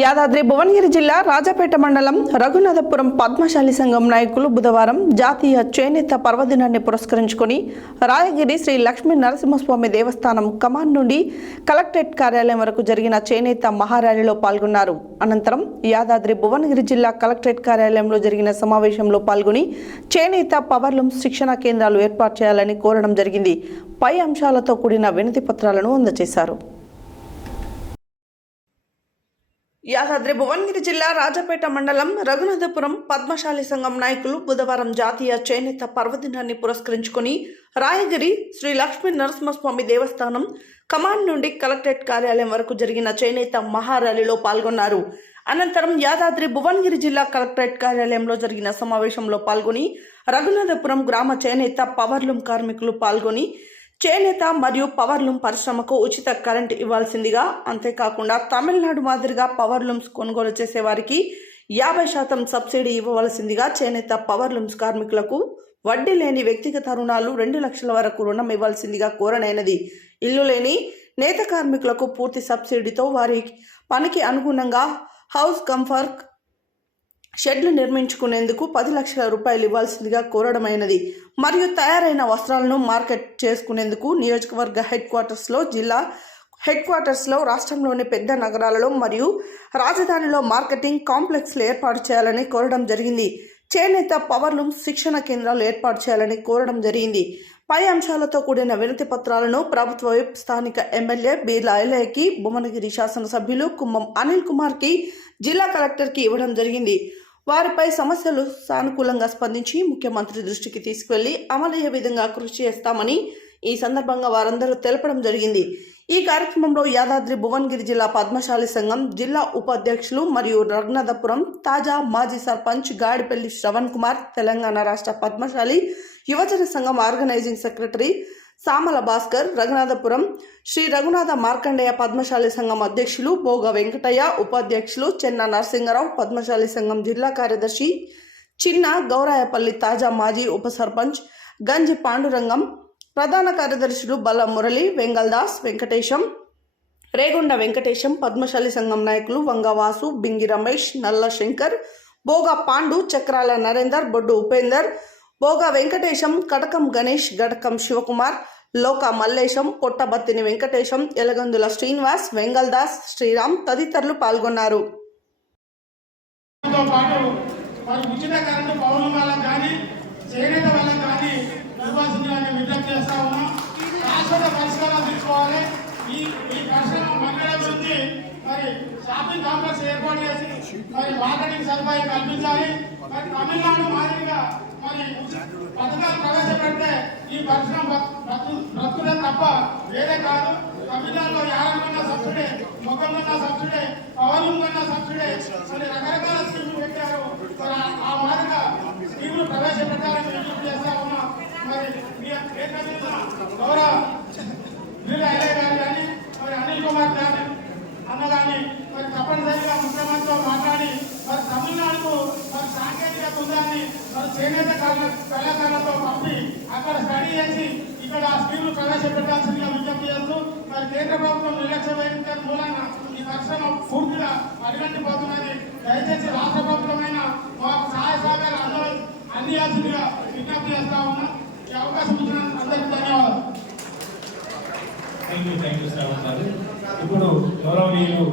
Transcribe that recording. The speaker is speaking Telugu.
యాదాద్రి భువనగిరి జిల్లా రాజాపేట మండలం రఘునాథపురం పద్మశాలి సంఘం నాయకులు బుధవారం జాతీయ చేనేత పర్వదినాన్ని పురస్కరించుకొని రాయగిరి శ్రీ లక్ష్మీ నరసింహస్వామి దేవస్థానం కమాండ్ నుండి కలెక్టరేట్ కార్యాలయం వరకు జరిగిన చేనేత మహార్యాలీలో పాల్గొన్నారు. అనంతరం యాదాద్రి భువనగిరి జిల్లా కలెక్టరేట్ కార్యాలయంలో జరిగిన సమావేశంలో పాల్గొని చేనేత పవర్లూమ్ శిక్షణ కేంద్రాలు ఏర్పాటు చేయాలని కోరడం జరిగింది. పై అంశాలతో కూడిన వినతి పత్రాలను అందజేశారు. యాదాద్రి భువనగిరి జిల్లా రాజపేట మండలం రఘునాథపురం పద్మశాలి సంఘం నాయకులు బుధవారం జాతీయ చేనేత పర్వదినాన్ని పురస్కరించుకొని రాయగిరి శ్రీ లక్ష్మీ నరసింహస్వామి దేవస్థానం కమాండ్ నుండి కలెక్టరేట్ కార్యాలయం వరకు జరిగిన చేనేత మహార్యాలీలో పాల్గొన్నారు. అనంతరం యాదాద్రి భువనగిరి జిల్లా కలెక్టరేట్ కార్యాలయంలో జరిగిన సమావేశంలో పాల్గొని రఘునాథపురం గ్రామ చేనేత పవర్లూమ్ కార్మికులు పాల్గొని చేనేత మరియు పవర్లూమ్ పరిశ్రమకు ఉచిత కరెంట్ ఇవ్వాల్సిందిగా అంతేకాకుండా తమిళనాడు మాదిరిగా పవర్లూమ్స్ కొనుగోలు చేసే వారికి యాభై శాతం సబ్సిడీ ఇవ్వవలసిందిగా చేనేత పవర్లూమ్స్ కార్మికులకు వడ్డీ లేని వ్యక్తిగత రుణాలు రెండు లక్షల వరకు రుణం ఇవ్వాల్సిందిగా కోరనైనది. ఇల్లు లేని నేత కార్మికులకు పూర్తి సబ్సిడీతో వారి పనికి అనుగుణంగా హౌస్ కంఫర్ట్ షెడ్లు నిర్మించుకునేందుకు పది లక్షల రూపాయలు ఇవ్వాల్సిందిగా కోరడమైనది. మరియు తయారైన వస్త్రాలను మార్కెట్ చేసుకునేందుకు నియోజకవర్గ హెడ్ క్వార్టర్స్లో జిల్లా హెడ్ క్వార్టర్స్లో రాష్ట్రంలోని పెద్ద నగరాలలో మరియు రాజధానిలో మార్కెటింగ్ కాంప్లెక్స్లు ఏర్పాటు చేయాలని కోరడం జరిగింది. చేనేత పవర్లూమ్ శిక్షణ కేంద్రాలు ఏర్పాటు చేయాలని కోరడం జరిగింది. పై అంశాలతో కూడిన వినతి పత్రాలను ప్రభుత్వ స్థానిక ఎమ్మెల్యే బీర్లా ఐలయ్యకి భువనగిరి శాసనసభ్యులు కుమ్మం అనిల్ కుమార్కి జిల్లా కలెక్టర్కి ఇవ్వడం జరిగింది. వారిపై సమస్యలు సానుకూలంగా స్పందించి ముఖ్యమంత్రి దృష్టికి తీసుకువెళ్ళి అమలయ్యే విధంగా కృషి చేస్తామని ఈ సందర్భంగా వారందరూ తెలపడం జరిగింది. ఈ కార్యక్రమంలో యాదాద్రి భువనగిరి జిల్లా పద్మశాలి సంఘం జిల్లా ఉపాధ్యక్షులు మరియు రఘునాథపురం తాజా మాజీ సర్పంచ్ గాడిపల్లి శ్రవణ్ కుమార్ తెలంగాణ రాష్ట్ర పద్మశాలి యువజన సంఘం ఆర్గనైజింగ్ సెక్రటరీ సామల భాస్కర్ రఘునాథపురం శ్రీ రఘునాథ మార్కండేయ పద్మశాలి సంఘం అధ్యక్షులు భోగ వెంకటయ్య ఉపాధ్యక్షులు చెన్న నరసింగరావు పద్మశాలి సంఘం జిల్లా కార్యదర్శి చిన్న గౌరాయపల్లి తాజా మాజీ ఉప సర్పంచ్ గంజి పాండురంగం ప్రధాన కార్యదర్శులు బల మురళి వెంగల్దాస్ వెంకటేశం రేగొండ వెంకటేశం పద్మశాలి సంఘం నాయకులు వంగవాసు బింగి రమేష్ నల్ల శంకర్ బోగా పాండు చక్రాల నరేందర్ బొడ్డు ఉపేందర్ బోగా వెంకటేశం కటకం గణేష్ గడకం శివకుమార్ లోక మల్లేశం కొట్టబత్తిని వెంకటేశం ఎలగందుల శ్రీనివాస్ వెంగల్దాస్ శ్రీరామ్ తదితరులు పాల్గొన్నారు. పాటు ఉచిత కరెంటు పౌరుల వాళ్ళకి కానీ చేనేత వాళ్ళకి కానీ ఇవ్వాల్సిందని విజ్ఞప్తి చేస్తా ఉన్నాం శాశ్వత పరిష్కారాలు తీసుకోవాలి ఈ ఈ పరిశ్రమ మహిళల మరి షాపింగ్ కాంప్లెక్స్ ఏర్పాటు చేసి మరి మార్కెటింగ్ సదుపాయం కల్పించాలి. మరి తమిళనాడు మాదిరిగా మరి పథకాలు ప్రవేశపెడితే ఈ పరిశ్రమ బతు- తప్ప వేరే కాదు. తమిళనాడులో యాభై సబ్సిడీ ముఖం కన్నా సబ్సిడీ పవనం కన్నా సబ్సిడీ మరి రకరకాల స్కీములు పెట్టారు. ఆ- ఆ మాదిరిగా స్కీములు ప్రవేశపెట్టాలని విజ్ఞప్తి చేస్తా ఉన్నాం మరి మీ ఏకైనా గౌరవ వీర అయ్యే గారు కానీ మరి అనిల్ కుమార్ గారు అన్న కానీ మరి తప్పనిసరిగా ముఖ్యమంత్రితో మాట్లాడి మరి తమిళనాడుకు మరి సాంకేతికత ఉందని మరి చేనేత కళాకారులతో పంపి అక్కడ స్టడీ చేసి ఇక్కడ ఆ స్కీమ్లు ప్రవేశపెట్టాల్సిందిగా విజ్ఞప్తి చేస్తూ మరి కేంద్ర ప్రభుత్వం నిర్లక్ష్య వైఖరి మూలంగా ఈ పరిశ్రమ పూర్తిగా అడిగంటిపోతున్నది దయచేసి రాష్ట్ర ప్రభుత్వమైన మాకు సహాయ సహకారాలు అందరూ అందియాల్సిందిగా విజ్ఞప్తి చేస్తా ఉన్నా. ఈ అవకాశం ఇచ్చినందుకు అందరికీ ధన్యవాదాలు. Thank you thank you Shravan గారు ఇప్పుడు గౌరవనీయులు